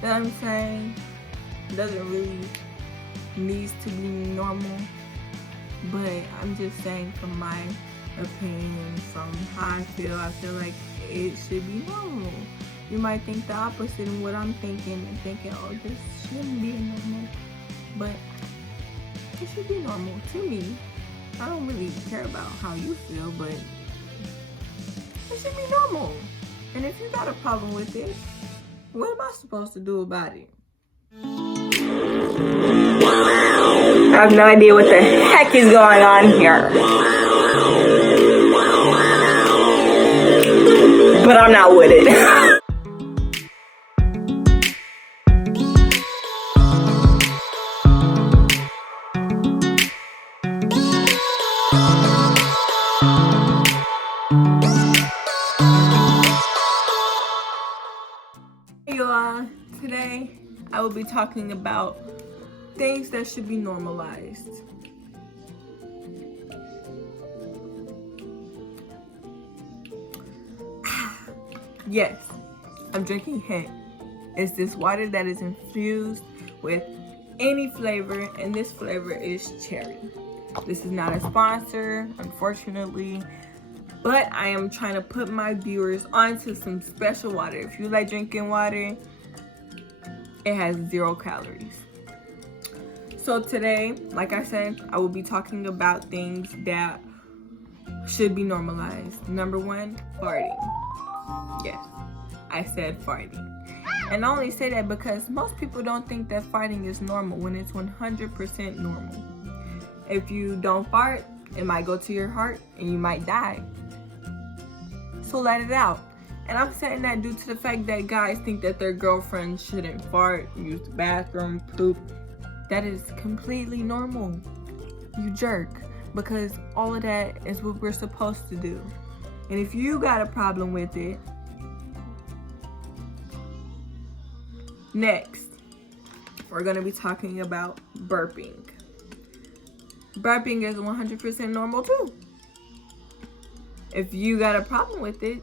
that I'm saying doesn't really needs to be normal, but I'm just saying from my opinion, from how I feel like it should be normal. You might think the opposite of what I'm thinking and thinking, oh, this shouldn't be normal, but it should be normal to me. I don't really care about how you feel, but it should be normal. And if you got a problem with it, what am I supposed to do about it? I have no idea what the heck is going on here. But I'm not with it. Hey y'all, today I will be talking about things that should be normalized. Yes, I'm drinking Hint. It's this water that is infused with any flavor, and this flavor is cherry. This is not a sponsor, unfortunately, but I am trying to put my viewers onto some special water. If you like drinking water, it has 0 calories. So today, like I said, I will be talking about things that should be normalized. Number 1, farting. Yes, I said farting. And I only say that because most people don't think that farting is normal when it's 100% normal. If you don't fart, it might go to your heart and you might die. So let it out. And I'm saying that due to the fact that guys think that their girlfriend shouldn't fart, use the bathroom, poop. That is completely normal. You jerk. Because all of that is what we're supposed to do. And if you got a problem with it, next, we're going to be talking about burping. Burping is 100% normal too. If you got a problem with it,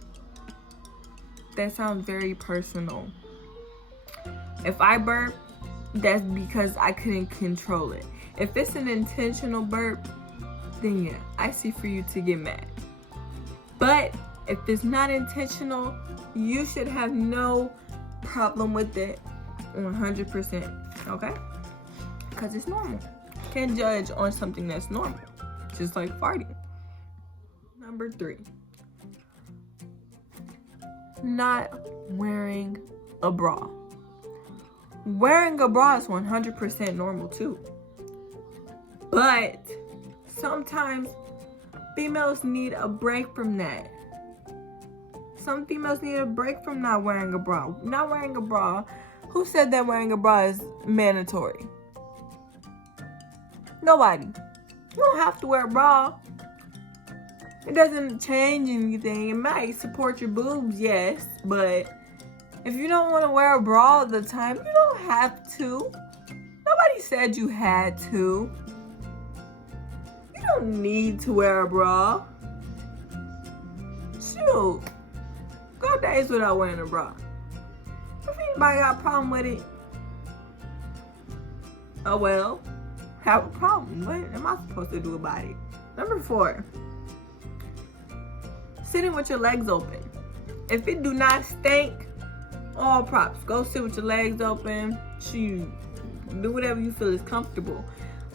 that sounds very personal. If I burp, that's because I couldn't control it. If it's an intentional burp, then yeah, I see for you to get mad. But if it's not intentional, you should have no problem with it 100%, okay? Because it's normal. Can't judge on something that's normal, just like farting. Number 3, not wearing a bra. Wearing a bra is 100% normal too. But sometimes females need a break from that. Some females need a break from not wearing a bra. Not wearing a bra. Who said that wearing a bra is mandatory? Nobody. You don't have to wear a bra. It doesn't change anything. It might support your boobs, yes, but if you don't want to wear a bra all the time, you don't have to. Nobody said you had to. You don't need to wear a bra. Shoot. Go days without wearing a bra. If anybody got a problem with it, oh well, have a problem. What am I supposed to do about it? Number 4, sitting with your legs open. If it do not stink, all props. Go sit with your legs open. Shoot. Do whatever you feel is comfortable.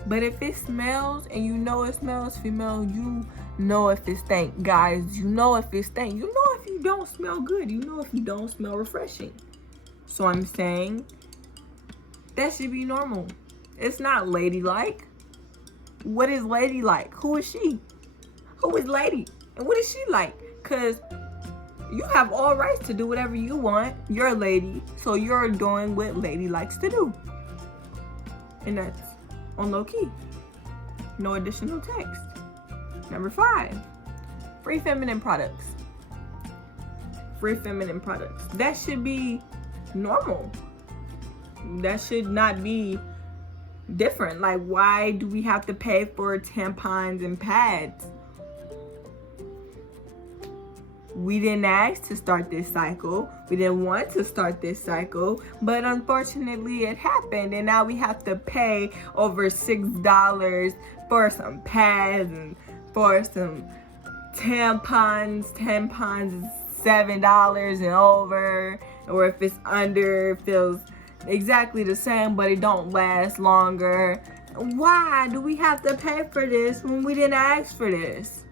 But if it smells and you know it smells female, you know if it stink. Guys, you know if it stink. You know if you don't smell good. You know if you don't smell refreshing. So I'm saying that should be normal. It's not ladylike. What is ladylike? Who is she? Who is lady? And what is she like? Because you have all rights to do whatever you want. You're a lady, so you're doing what lady likes to do. And that's on low key. No additional text. Number 5, free feminine products. Free feminine products. That should be normal. That should not be different. Like, why do we have to pay for tampons and pads? We didn't ask to start this cycle. We didn't want to start this cycle, but unfortunately it happened, and now we have to pay over $6 for some pads and for some tampons. Tampons is $7 and over, or if it's under, it feels exactly the same, but it don't last longer. Why do we have to pay for this when we didn't ask for this?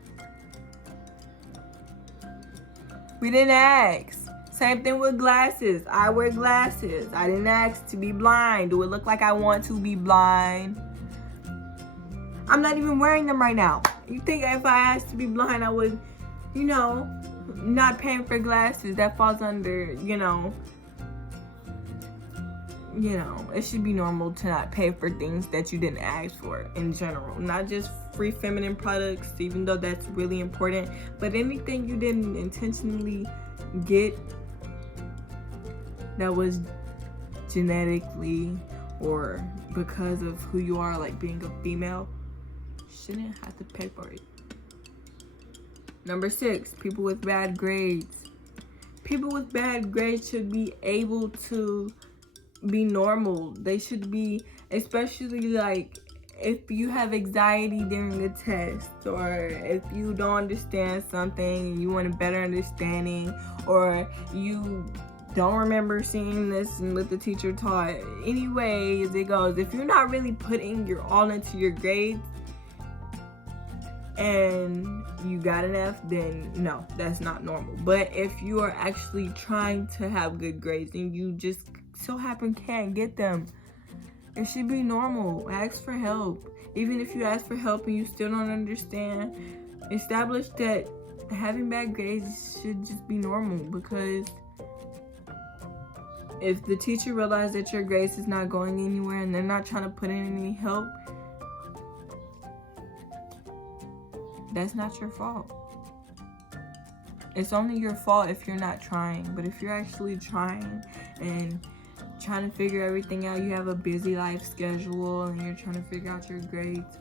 We didn't ask. Same thing with glasses. I wear glasses. I didn't ask to be blind. Do it look like I want to be blind? I'm not even wearing them right now. You think if I asked to be blind, I would, not paying for glasses? That falls under, it should be normal to not pay for things that you didn't ask for in general. Not just free feminine products, even though that's really important, but anything you didn't intentionally get that was genetically or because of who you are, like being a female, shouldn't have to pay for it. Number 6, people with bad grades. People with bad grades should be able to be normal. They should be, especially like if you have anxiety during the test, or if you don't understand something and you want a better understanding, or you don't remember seeing this and what the teacher taught. Anyways, it goes. If you're not really putting your all into your grades and you got an F, then no, that's not normal. But if you are actually trying to have good grades and you just so happen can't get them, it should be normal. Ask for help. Even if you ask for help and you still don't understand, establish that having bad grades should just be normal, because if the teacher realizes that your grades is not going anywhere and they're not trying to put in any help, that's not your fault. It's only your fault if you're not trying. But if you're actually trying and trying to figure everything out, you have a busy life schedule and you're trying to figure out your grades,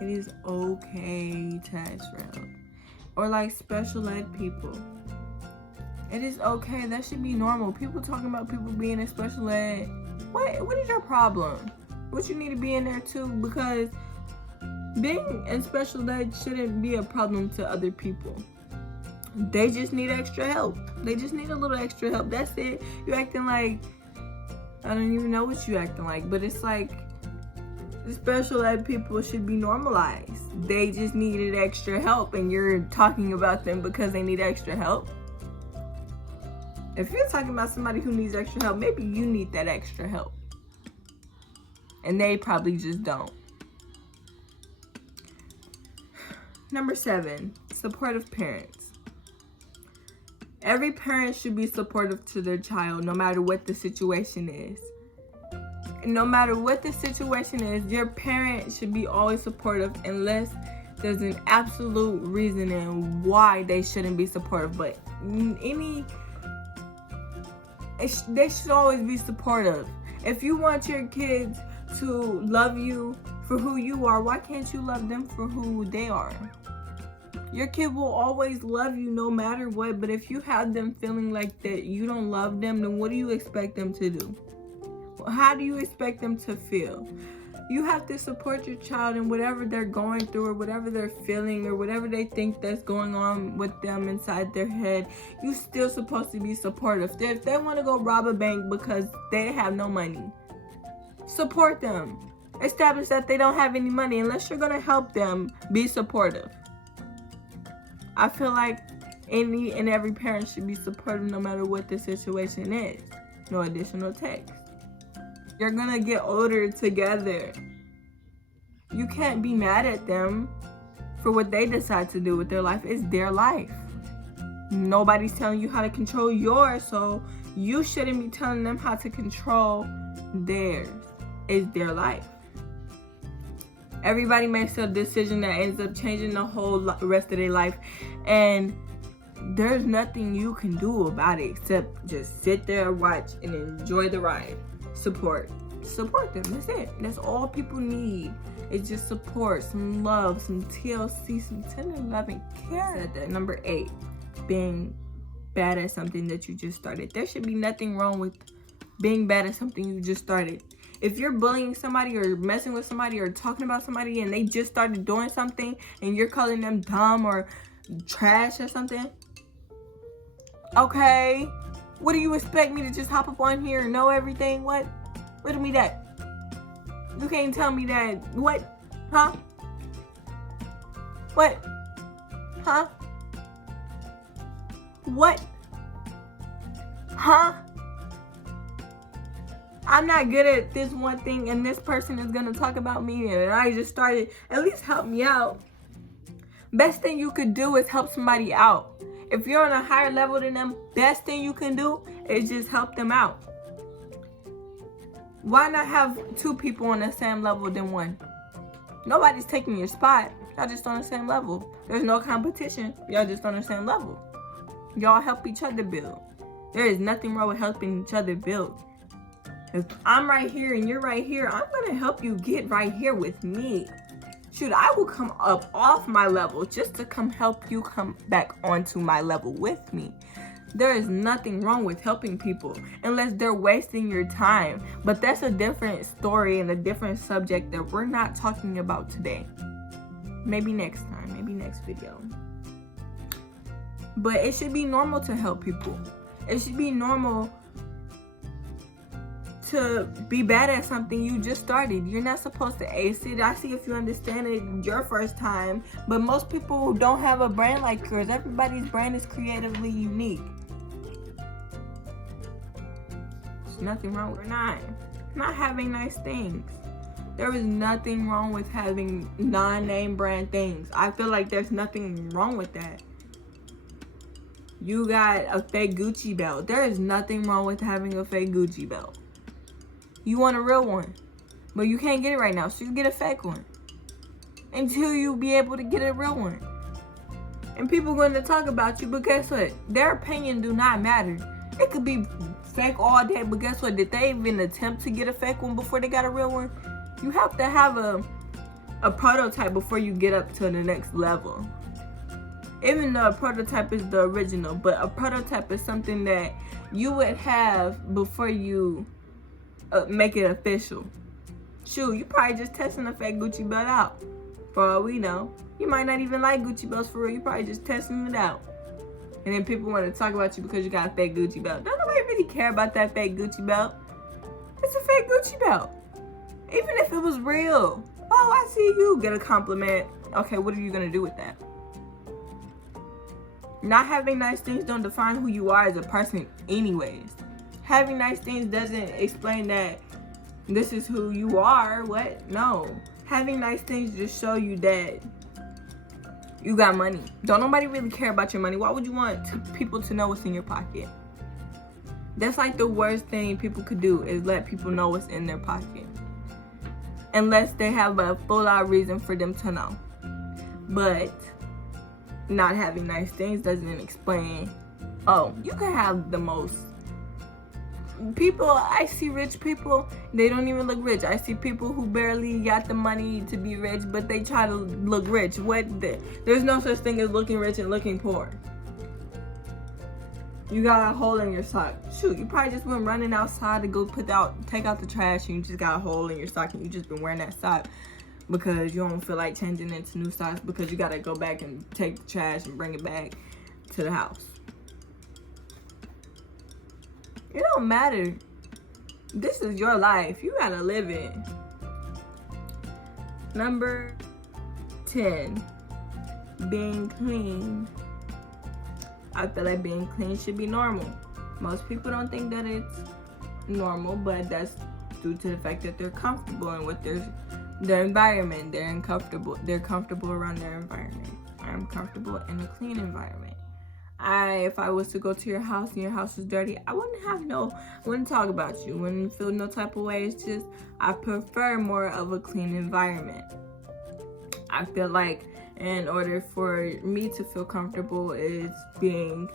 it is okay to ask for help. Or like special ed people. It is okay. That should be normal. People talking about people being in special ed. What is your problem? What you need to be in there too? Because being in special ed shouldn't be a problem to other people. They just need extra help. They just need a little extra help. That's it. You acting like, I don't even know what you acting like, but it's like the special ed people should be normalized. They just needed extra help and you're talking about them because they need extra help. If you're talking about somebody who needs extra help, maybe you need that extra help. And they probably just don't. Number 7, supportive parents. Every parent should be supportive to their child, no matter what the situation is. And no matter what the situation is, your parent should be always supportive unless there's an absolute reason and why they shouldn't be supportive. But they should always be supportive. If you want your kids to love you for who you are, why can't you love them for who they are? Your kid will always love you no matter what, but if you have them feeling like that you don't love them, then what do you expect them to do? How do you expect them to feel? You have to support your child in whatever they're going through or whatever they're feeling or whatever they think that's going on with them inside their head. You're still supposed to be supportive. If they want to go rob a bank because they have no money, support them. Establish that they don't have any money. Unless you're going to help them, be supportive. I feel like any and every parent should be supportive no matter what the situation is. No additional text. You're gonna get older together. You can't be mad at them for what they decide to do with their life. It's their life. Nobody's telling you how to control yours, so you shouldn't be telling them how to control theirs. It's their life. Everybody makes a decision that ends up changing the whole rest of their life, and there's nothing you can do about it except just sit there, watch, and enjoy the ride. Support them. That's it. That's all people need. It's just support, some love, some TLC, some tender love and care. Number 8, being bad at something that you just started. There should be nothing wrong with being bad at something you just started. If you're bullying somebody or messing with somebody or talking about somebody and they just started doing something and you're calling them dumb or trash or something, okay, what do you expect me to just hop up on here and know everything? What? Riddle me that. You can't tell me that. What? Huh? What? Huh? What? Huh? I'm not good at this one thing and this person is gonna talk about me and I just started. At least help me out. Best thing you could do is help somebody out. If you're on a higher level than them, best thing you can do is just help them out. Why not have two people on the same level than one? Nobody's taking your spot. Y'all just on the same level. There's no competition. Y'all just on the same level. Y'all help each other build. There is nothing wrong with helping each other build. If I'm right here and you're right here, I'm gonna help you get right here with me. Shoot, I will come up off my level just to come help you come back onto my level with me. There is nothing wrong with helping people unless they're wasting your time. But that's a different story and a different subject that we're not talking about today. Maybe next time, maybe next video. But it should be normal to help people. It should be normal to be bad at something you just started. You're not supposed to ace it. I see if you understand it your first time, but most people don't have a brand like yours. Everybody's brand is creatively unique. There's nothing wrong with not having nice things. There is nothing wrong with having non-name brand things. I feel like there's nothing wrong with that. You got a fake Gucci belt. There is nothing wrong with having a fake Gucci belt. You want a real one, but you can't get it right now, so you get a fake one until you be able to get a real one. And people going to talk about you, but guess what? Their opinion do not matter. It could be fake all day, but guess what? Did they even attempt to get a fake one before they got a real one? You have to have a prototype before you get up to the next level. Even though a prototype is the original, but a prototype is something that you would have before you make it official. Shoot, you probably just testing a fake Gucci belt out. For all we know, you might not even like Gucci belts for real. You probably just testing it out. And then people want to talk about you because you got a fake Gucci belt. Don't nobody really care about that fake Gucci belt. It's a fake Gucci belt. Even if it was real. Oh, I see you. Get a compliment. Okay, what are you going to do with that? Not having nice things don't define who you are as a person anyways. Having nice things doesn't explain that this is who you are. What? No. Having nice things just show you that you got money. Don't nobody really care about your money. Why would you want people to know what's in your pocket? That's like the worst thing people could do is let people know what's in their pocket. Unless they have a full out reason for them to know. But not having nice things doesn't explain, oh, you can have the most. People, I see rich people, they don't even look rich. I see people who barely got the money to be rich, but they try to look rich. There's no such thing as looking rich and looking poor. You got a hole in your sock. Shoot, you probably just went running outside to go take out the trash and you just got a hole in your sock and you just been wearing that sock because you don't feel like changing into new socks because you gotta go back and take the trash and bring it back to the house. It don't matter. This is your life. You gotta live it. Number 10, being clean. I feel like being clean should be normal. Most people don't think that it's normal, but that's due to the fact that they're comfortable in what their environment. They're comfortable around their environment. I'm comfortable in a clean environment. If I was to go to your house and your house was dirty, I wouldn't talk about you. Wouldn't feel no type of way. It's just I prefer more of a clean environment. I feel like in order for me to feel comfortable is being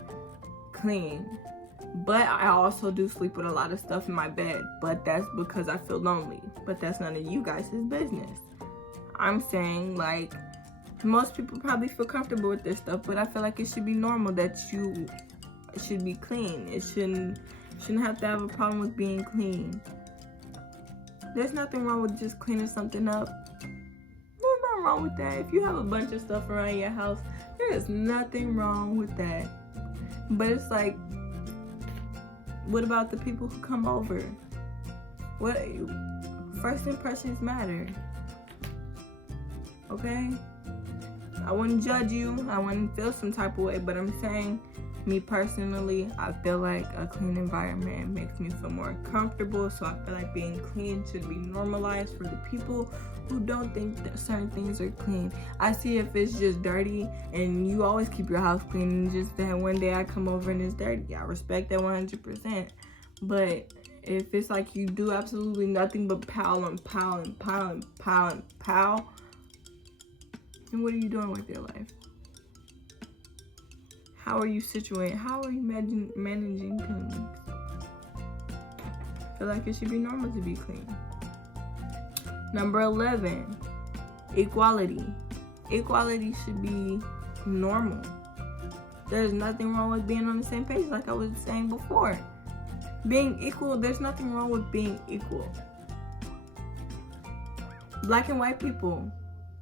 clean. But I also do sleep with a lot of stuff in my bed. But that's because I feel lonely. But that's none of you guys' business. I'm saying like most people probably feel comfortable with this stuff, but I feel like it should be normal that you should be clean. It shouldn't have to have a problem with being clean. There's nothing wrong with just cleaning something up. There's nothing wrong with that. If you have a bunch of stuff around your house, there is nothing wrong with that. But it's like, what about the people who come over? What? First impressions matter. Okay? I wouldn't judge you. I wouldn't feel some type of way, but I'm saying, me personally, I feel like a clean environment makes me feel more comfortable. So I feel like being clean should be normalized for the people who don't think that certain things are clean. I see if it's just dirty and you always keep your house clean, and just that one day I come over and it's dirty, I respect that 100%. But if it's like you do absolutely nothing but pile and pile and pile and pile and pile, then what are you doing with your life? How are you situated? How are you managing things? I feel like it should be normal to be clean. Number 11, equality. Equality should be normal. There's nothing wrong with being on the same page, like I was saying before. Being equal, there's nothing wrong with being equal. Black and white people,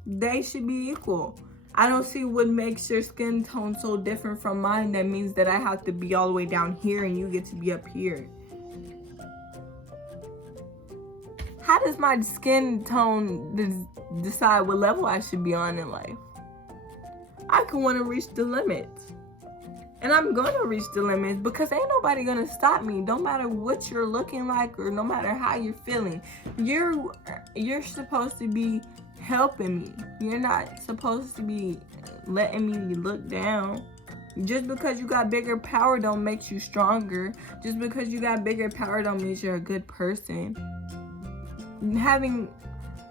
they should be equal. I don't see what makes your skin tone so different from mine that means that I have to be all the way down here and you get to be up here. How does my skin tone decide what level I should be on in life? I can want to reach the limits. And I'm going to reach the limits because ain't nobody going to stop me. No matter what you're looking like or no matter how you're feeling. You're supposed to be helping me. You're not supposed to be letting me look down. Just because you got bigger power don't make you stronger. Just because you got bigger power don't mean you're a good person.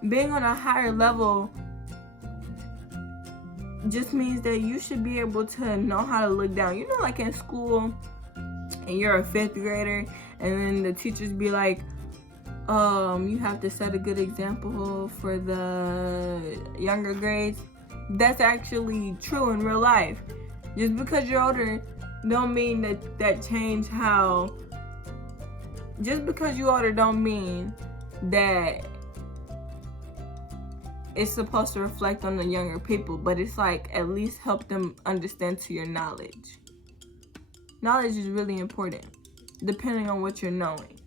Being on a higher level just means that you should be able to know how to look down. You know, like in school and you're a 5th grader and then the teachers be like, you have to set a good example for the younger grades. That's actually true in real life. Just because you're older don't mean that change how. Just because you're older don't mean that it's supposed to reflect on the younger people, but it's like at least help them understand to your knowledge. Knowledge is really important depending on what you're knowing.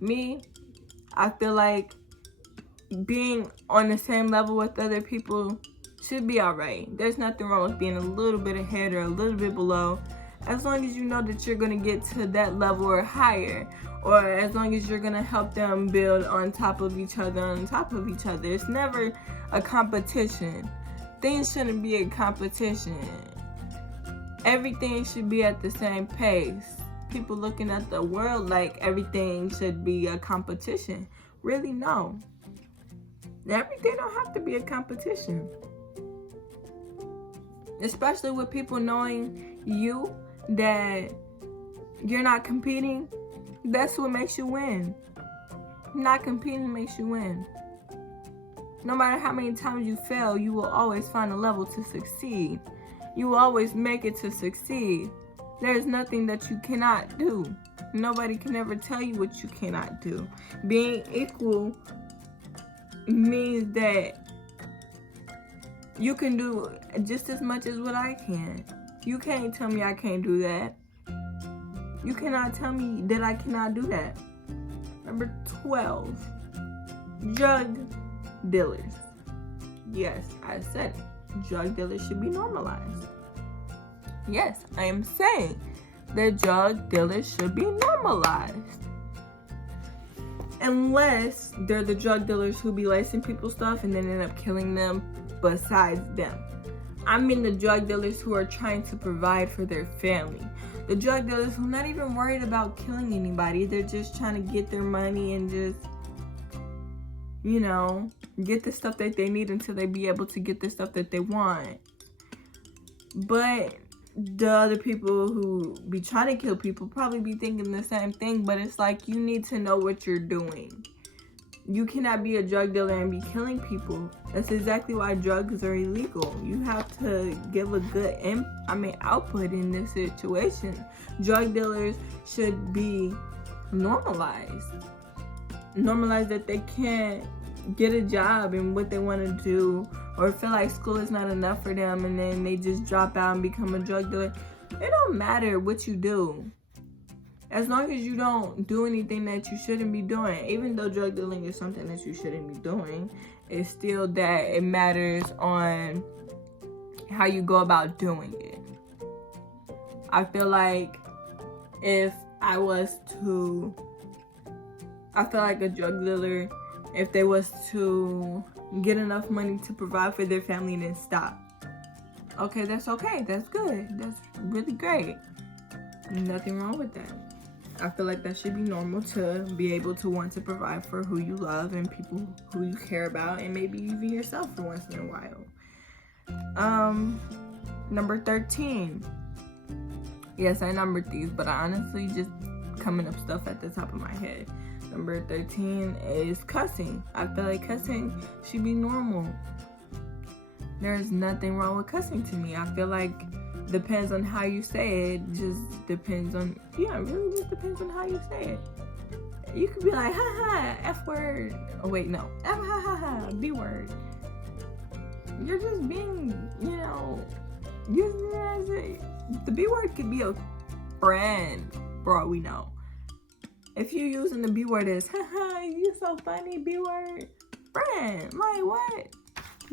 Me, I feel like being on the same level with other people should be alright. There's nothing wrong with being a little bit ahead or a little bit below, as long as you know that you're going to get to that level or higher, or as long as you're going to help them build on top of each other. It's never a competition. Things shouldn't be a competition. Everything should be at the same pace. People looking at the world like everything should be a competition. Really, no. Everything don't have to be a competition. Especially with people knowing that you're not competing. That's what makes you win. Not competing makes you win. No matter how many times you fail, you will always find a level to succeed. You will always make it to succeed. There's nothing that you cannot do. Nobody can ever tell you what you cannot do. Being equal means that you can do just as much as what I can. You can't tell me I can't do that. You cannot tell me that I cannot do that. Number 12, drug dealers. Yes, I said it. Drug dealers should be normalized. Yes, I am saying that drug dealers should be normalized. Unless they're the drug dealers who be lacing people's stuff and then end up killing them besides them. I mean the drug dealers who are trying to provide for their family. The drug dealers who are not even worried about killing anybody. They're just trying to get their money and just, get the stuff that they need until they be able to get the stuff that they want. But the other people who be trying to kill people probably be thinking the same thing, but it's like you need to know what you're doing. You cannot be a drug dealer and be killing people. That's exactly why drugs are illegal. You have to give a good output in this situation. Drug dealers should be normalized. Normalized that they can't get a job in what they want to do, or feel like school is not enough for them and then they just drop out and become a drug dealer. It don't matter what you do. As long as you don't do anything that you shouldn't be doing, even though drug dealing is something that you shouldn't be doing, it's still that it matters on how you go about doing it. I feel like a drug dealer, if they was to get enough money to provide for their family and then stop. Okay, that's good. That's really great. Nothing wrong with that. I feel like that should be normal to be able to want to provide for who you love and people who you care about, and maybe even yourself for once in a while. Number 13. Yes, I numbered these, but I honestly just coming up stuff at the top of my head. Number 13 is cussing. I feel like cussing should be normal. There's nothing wrong with cussing to me. I feel like depends on how you say it. It really just depends on how you say it. You could be like, ha, F word. Oh wait, no. F ha, B word. You're just being, using it as the B word could be a friend, for all we know. If you're using the B word as, haha, you so funny, B word, friend, like what?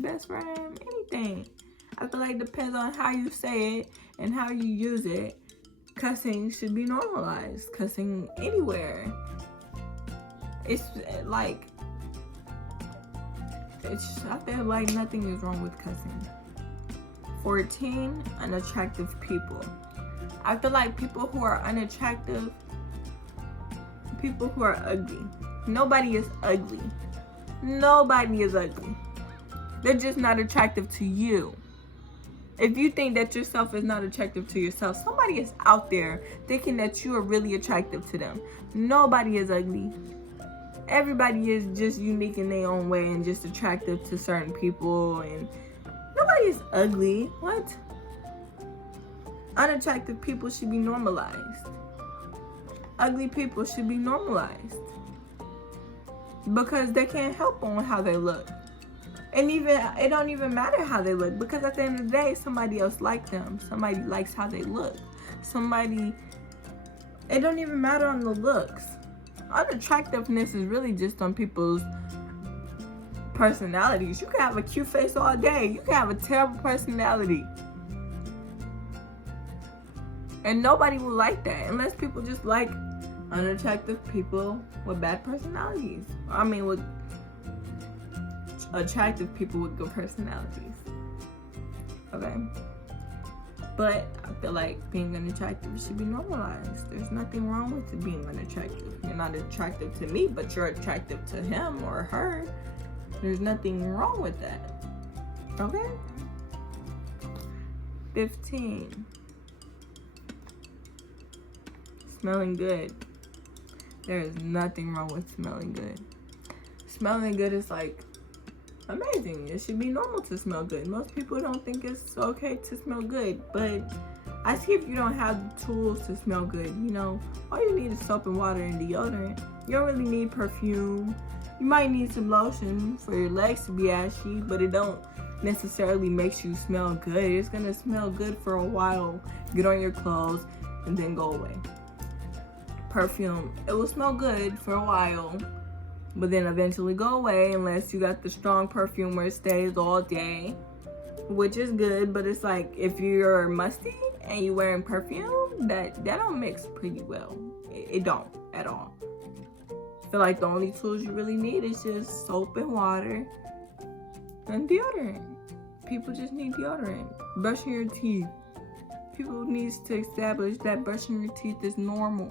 Best friend, anything. I feel like it depends on how you say it and how you use it. Cussing should be normalized. Cussing anywhere. I feel like nothing is wrong with cussing. 14, unattractive people. I feel like people who are unattractive, people who are ugly. Nobody is ugly. Nobody is ugly. They're just not attractive to you. If you think that yourself is not attractive to yourself, somebody is out there thinking that you are really attractive to them. Nobody is ugly. Everybody is just unique in their own way and just attractive to certain people, and nobody is ugly. What? Unattractive people should be normalized. Ugly people should be normalized because they can't help on how they look. And it don't even matter how they look, because at the end of the day, somebody else likes them. Somebody likes how they look. It don't even matter on the looks. Unattractiveness is really just on people's personalities. You can have a cute face all day. You can have a terrible personality. And nobody will like that unless people just like unattractive people with bad personalities. With attractive people with good personalities. Okay? But I feel like being unattractive should be normalized. There's nothing wrong with being unattractive. You're not attractive to me, but you're attractive to him or her. There's nothing wrong with that. Okay? 15. Smelling good. There is nothing wrong with smelling good. Smelling good is amazing. It should be normal to smell good. Most people don't think it's okay to smell good, but I see if you don't have the tools to smell good, all you need is soap and water and deodorant. You don't really need perfume. You might need some lotion for your legs to be ashy, but it don't necessarily makes you smell good. It's gonna smell good for a while, get on your clothes, and then go away. Perfume, it will smell good for a while, but then eventually go away unless you got the strong perfume where it stays all day, which is good. But it's like if you're musty and you're wearing perfume, that don't mix pretty well. It don't at all. I feel like the only tools you really need is just soap and water and deodorant. People just need deodorant. Brushing your teeth. People need to establish that brushing your teeth is normal.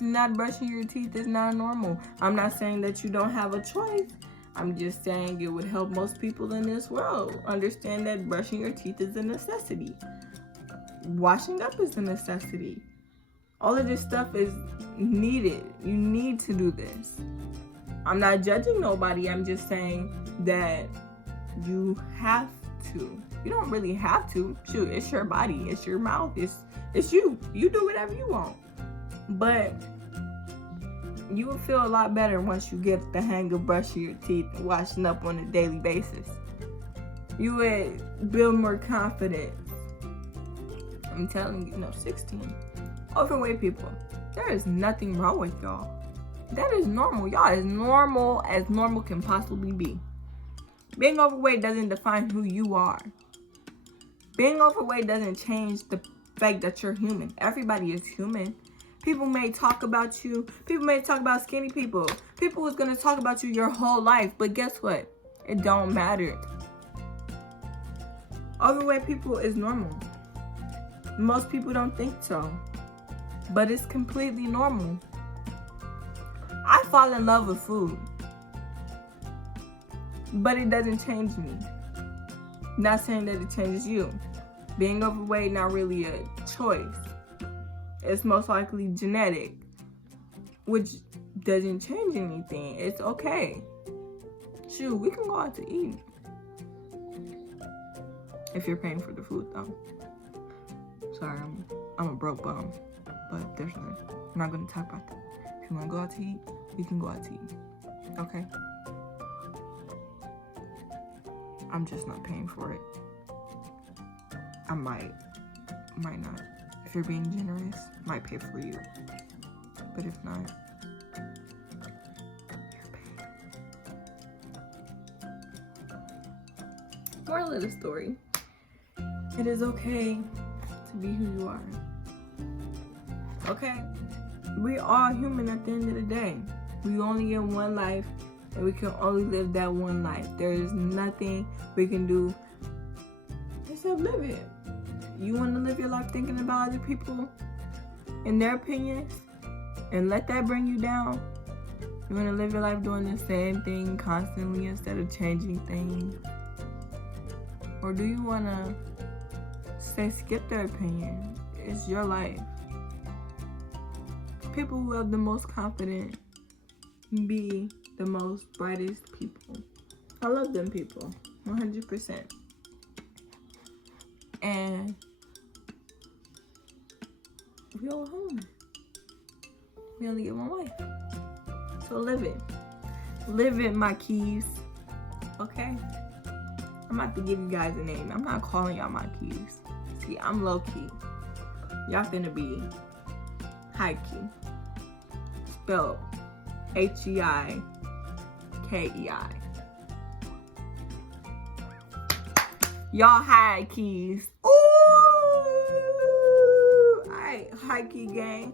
Not brushing your teeth is not normal. I'm not saying that you don't have a choice. I'm just saying it would help most people in this world understand that brushing your teeth is a necessity. Washing up is a necessity. All of this stuff is needed. You need to do this. I'm not judging nobody. I'm just saying that you have to. You don't really have to. Shoot, it's your body. It's your mouth. It's you. You do whatever you want. But you will feel a lot better once you get the hang of brushing your teeth and washing up on a daily basis. You would build more confidence. I'm telling you, 16. Overweight people, there is nothing wrong with y'all. That is normal. Y'all as normal can possibly be. Being overweight doesn't define who you are. Being overweight doesn't change the fact that you're human. Everybody is human. People may talk about you. People may talk about skinny people. People is going to talk about you your whole life. But guess what? It don't matter. Overweight people is normal. Most people don't think so. But it's completely normal. I fall in love with food. But it doesn't change me. Not saying that it changes you. Being overweight, not really a choice. It's most likely genetic, which doesn't change anything. It's okay. Shoot, we can go out to eat. If you're paying for the food, though. Sorry, I'm a broke bum. But there's none. I'm not going to talk about that. If you want to go out to eat, we can go out to eat. Okay? I'm just not paying for it. I might not. If you're being generous, might pay for you. But if not, you're paying. Moral of the story. It is okay to be who you are. Okay? We are human at the end of the day. We only get one life, and we can only live that one life. There is nothing we can do except live it. You want to live your life thinking about other people and their opinions and let that bring you down? You want to live your life doing the same thing constantly instead of changing things? Or do you want to say skip their opinion? It's your life. People who have the most confidence be the most brightest people. I love them people, 100%. And we all home. We only get one life. So live it. Live it, my keys. Okay? I'm about to give you guys a name. I'm not calling y'all my keys. See, I'm low key. Y'all finna be high key. Spelled Heikei. Y'all high keys. Ooh! Alright, high key gang.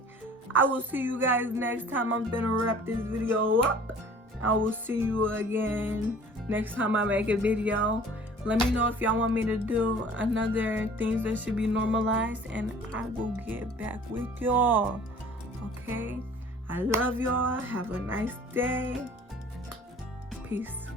I will see you guys next time. I'm gonna wrap this video up. I will see you again next time I make a video. Let me know if y'all want me to do another things that should be normalized, and I will get back with y'all. Okay? I love y'all. Have a nice day. Peace.